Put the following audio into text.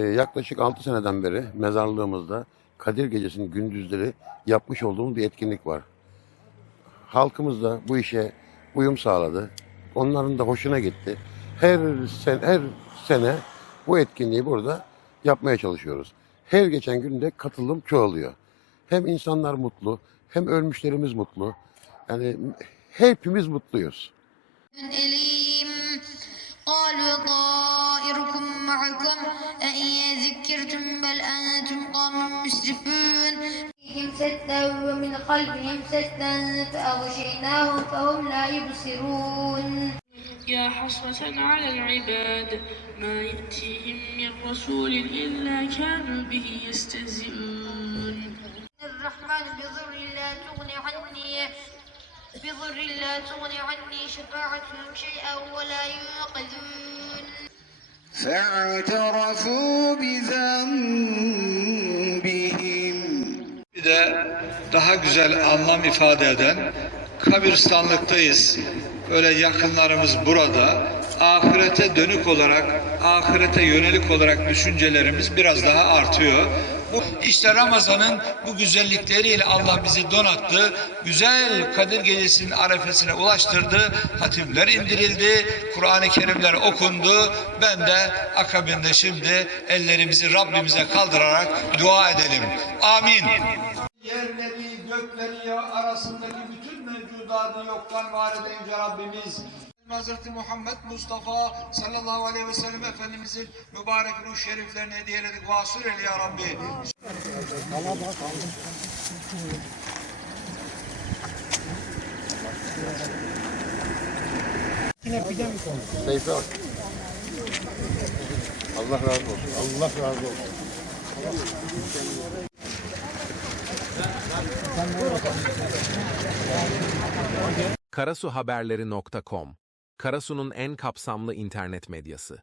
yaklaşık 6 seneden beri mezarlığımızda Kadir Gecesi'nin gündüzleri yapmış olduğumuz bir etkinlik var. Halkımız da bu işe uyum sağladı. Onların da hoşuna gitti. Her sen her sene bu etkinliği burada yapmaya çalışıyoruz. Her geçen günde katılım çoğalıyor. Hem insanlar mutlu, hem ölmüşlerimiz mutlu. Yani hepimiz mutluyuz. معكم أئن ذكرتم بل أنتم قوم مسرفون. فيهم ستا ومن خلفهم ستا فأغشيناهم فهم لا يبصرون. يا حسرة على العباد ما يأتيهم من رسول إلا كانوا به يستهزئون. الرحمن بضر لا تغني عني بضر لا تغني عني شفاعتهم شيئا ولا ينقذون فاعترفوا بذنبهم Bir de daha güzel anlam ifade eden kabirstanlıktayız. Böyle yakınlarımız burada. Ahirete dönük olarak, ahirete yönelik olarak düşüncelerimiz biraz daha artıyor. Bu işte Ramazan'ın bu güzellikleriyle Allah bizi donattı. Güzel Kadir Gecesi'nin arefesine ulaştırdı. Hatimler indirildi. Kur'an-ı Kerimler okundu. Ben de akabinde şimdi ellerimizi Rabbimize kaldırarak dua edelim. Amin. yerleri, gökleri arasındaki bütün mevcudatı yoktan var eden Yüce Rabbimiz. Hazreti Muhammed Mustafa sallallahu aleyhi ve sellem Efendimizin mübarek ruh şeriflerini hediyeledik. Vasıl eyle ya Rabbi. Seyfi bak. Allah razı olsun. Allah razı olsun. karasuhaberleri.com Karasu'nun en kapsamlı internet medyası.